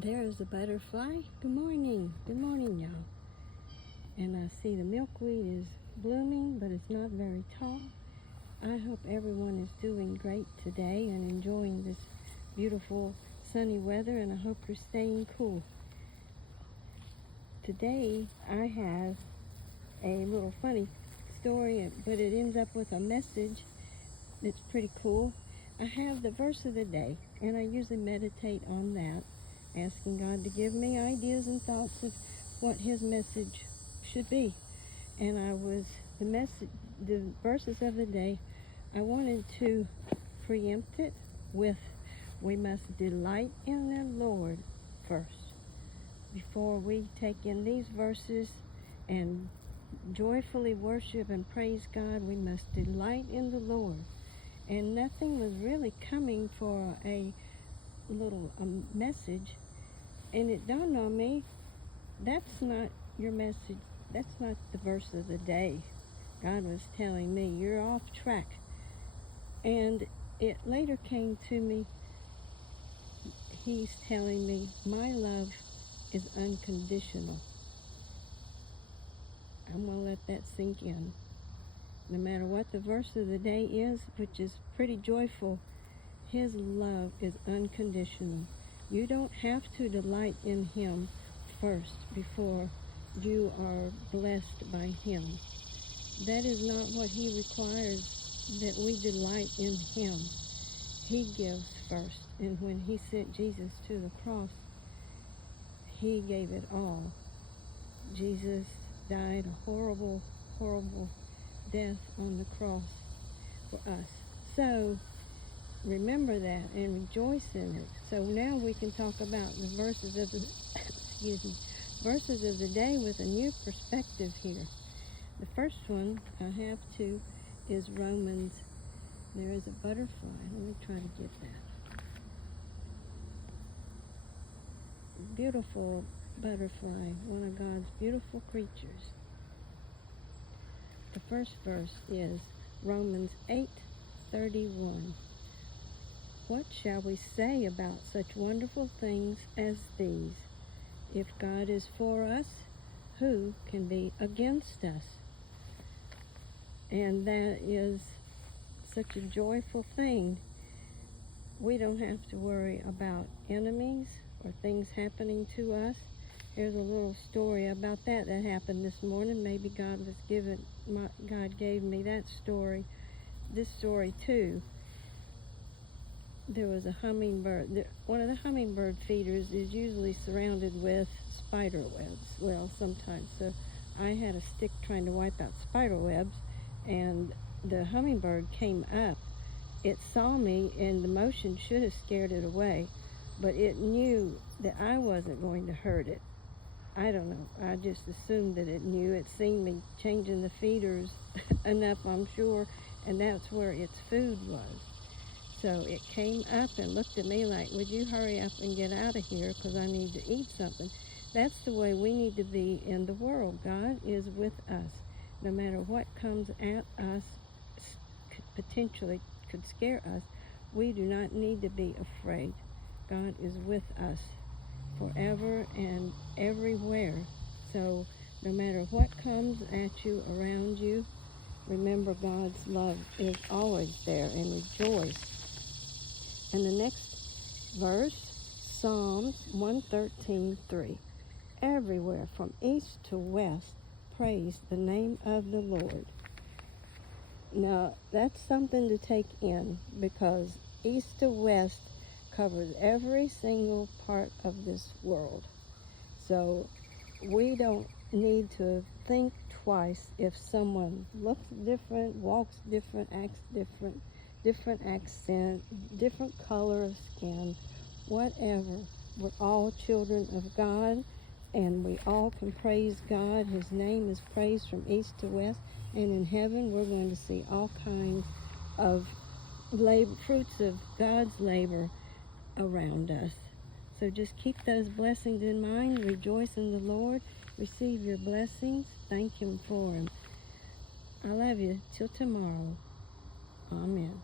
There's a butterfly. Good morning. Good morning, y'all. And I see the milkweed is blooming, but it's not very tall. I hope everyone is doing great today and enjoying this beautiful sunny weather, and I hope you're staying cool. Today I have a little funny story, but it ends up with a message that's pretty cool. I have the verse of the day, and I usually meditate on that, asking God to give me ideas and thoughts of what His message should be. And the verses of the day, I wanted to preempt it with, we must delight in the Lord first. Before we take in these verses and joyfully worship and praise God, we must delight in the Lord. And nothing was really coming for a message, and it dawned on me, that's not your message. That's not the verse of the day. God was telling me, you're off track. And it later came to me, He's telling me, my love is unconditional. I'm going to let that sink in. No matter what the verse of the day is, which is pretty joyful, His love is unconditional. You don't have to delight in Him first before you are blessed by Him. That is not what He requires, that we delight in Him. He gives first. And when He sent Jesus to the cross, He gave it all. Jesus died a horrible, horrible death on the cross for us. So remember that and rejoice in it. So now we can talk about the verses of the verses of the day with a new perspective here. The first one I have is Romans. There is a butterfly. Let me try to get that. Beautiful butterfly, one of God's beautiful creatures. The first verse is Romans 8:31. What shall we say about such wonderful things as these? If God is for us, who can be against us? And that is such a joyful thing. We don't have to worry about enemies or things happening to us. Here's a little story about that happened this morning. Maybe God gave me that story. This story too. There was a hummingbird. One of the hummingbird feeders is usually surrounded with spider webs. Well, sometimes. So I had a stick trying to wipe out spider webs, and the hummingbird came up. It saw me, and the motion should have scared it away, but it knew that I wasn't going to hurt it. I don't know. I just assumed that it knew. It seen me changing the feeders enough, I'm sure, and that's where its food was. So it came up and looked at me like, would you hurry up and get out of here because I need to eat something. That's the way we need to be in the world. God is with us. No matter what comes at us, potentially could scare us, we do not need to be afraid. God is with us forever and everywhere. So no matter what comes at you, around you, remember God's love is always there, and rejoice. And the next verse, Psalms 113:3. Everywhere from east to west, praise the name of the Lord. Now, that's something to take in, because east to west covers every single part of this world. So we don't need to think twice if someone looks different, walks different, acts different, different accent, different color of skin, whatever. We're all children of God, and we all can praise God. His name is praised from east to west, and in heaven we're going to see all kinds of fruits of God's labor around us. So just keep those blessings in mind. Rejoice in the Lord. Receive your blessings. Thank Him for them. I love you. Till tomorrow. Amen.